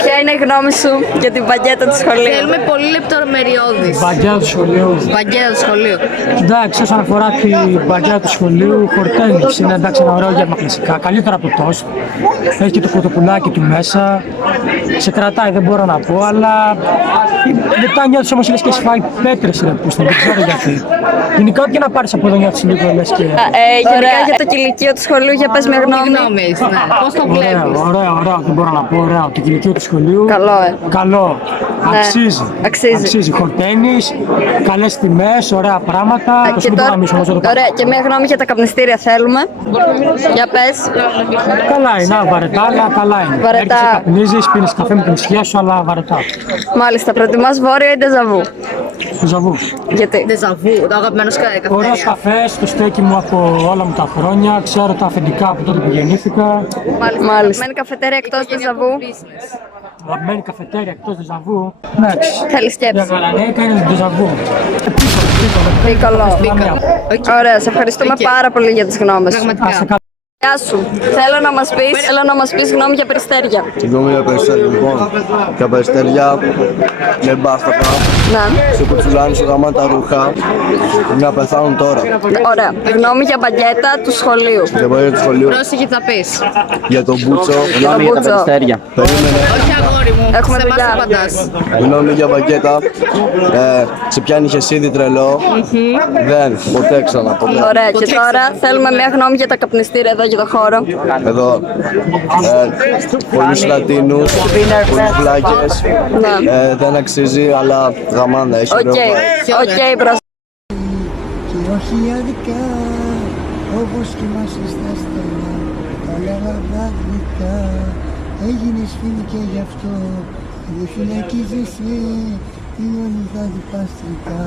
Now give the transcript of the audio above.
Ποια είναι η γνώμη σου για την παγκέτα του σχολείου? Θέλουμε πολύ λεπτομεριώδης. Παγκέτα του σχολείου. Παγκέτα του σχολείου. Εντάξει, όσον αφορά την παγκέτα του σχολείου, χορταίνεις. Είναι εντάξει ένα ωραίο γεύμα κλασικά. Καλύτερα από το τόστ. Έχει και το κοτοπουλάκι του μέσα. Σε κρατάει, δεν μπορώ να πω, αλλά μετά νιώθεις όμως λες και έχει φάει πέτρες ρε πούστα, δεν ξέρω γιατί. Γενικά ό,τι και να πάρεις από εδώ νιώθεις λίγο λες και... Γενικά για το κηλικείο του σχολείου, για πες μια γνώμη. Γνώμης, ναι. Πώς το Ωραίο, βλέπεις? ωραίο, δεν μπορώ να πω, ωραίο. Το κηλικείο του σχολείου. Καλό, Καλό. Ναι, Αξίζει. αξίζει. Χορταίνεις, καλές τιμές, ωραία πράγματα. Το Και τώρα, ωραία, και μια γνώμη για τα καπνιστήρια θέλουμε. Για πες. Καλά είναι, βαρετά, αλλά καλά είναι. Βαρετά. Έρχεσαι, καπνίζεις, πίνεις καφέ με την ισχύα σου, αλλά βαρετά. Μάλιστα, προτιμάς βόρειο ή ντεζαβού? Ζαβού. Γιατί? Ντεζαβού, το αγαπημένο σου καφέ. Ωραίος καφές, το στέκι μου από όλα μου τα χρόνια. Ξέρω τα αφεντικά από τότε που γεννήθηκα. Μάλιστα. Μένει καφετέρια εκτός ντεζαβού. Αγαπημένη καφετέρια εκτός του Ζαβού. Εντάξει. Θέλει σκέψη. Για Γαλανέκα είναι το Ζαβού. Πίκολο. Ωραία, σε ευχαριστούμε πάρα πολύ για τις γνώμες σου. Πραγματικά. Γεια σου. Θέλω να μας πεις γνώμη για περιστέρια. Συγγνώμη για περιστέρια, λοιπόν. Για περιστέρια με μπάστακα. Ναι. Σε κουτσουλάνε, σου γαμάνε τα ρούχα. Να πεθάνουν τώρα. Ωραία. Γνώμη για μπαγκέτα του σχολείου. Για παγιά του σχολείου. Πρόσεχε τι θα πεις. Για τον Μπούτσο. Γνώμη για τα περιστέρια. Περίμενε. Όχι αγόρι μου, Έχουμε σε εμάς δουλειά. απαντάς. Γνώμη για μπαγκέτα. Σε πιάνει είχε ήδη τρελό. Δεν, ποτέ ξανά. Ποτέ. Ωραία. Και τώρα θέλουμε μια γνώμη για τα καπνιστήρια εδώ για το χώρο. Εδώ. Πολλούς Λατίνους. Πολλούς βλάκες. Ναι. Δεν αξίζει, αλλά γαμάνα. Έχει ωραίο vibe. Οκ, μπρος. Και όχι αδικά, όπως κοιμάσαι στα στενά, τα λέγα δάκρυτα, έγινες φίλη και γι' αυτό, δεν φυλακίζεσαι, τι όλοι θα διπαστρικά,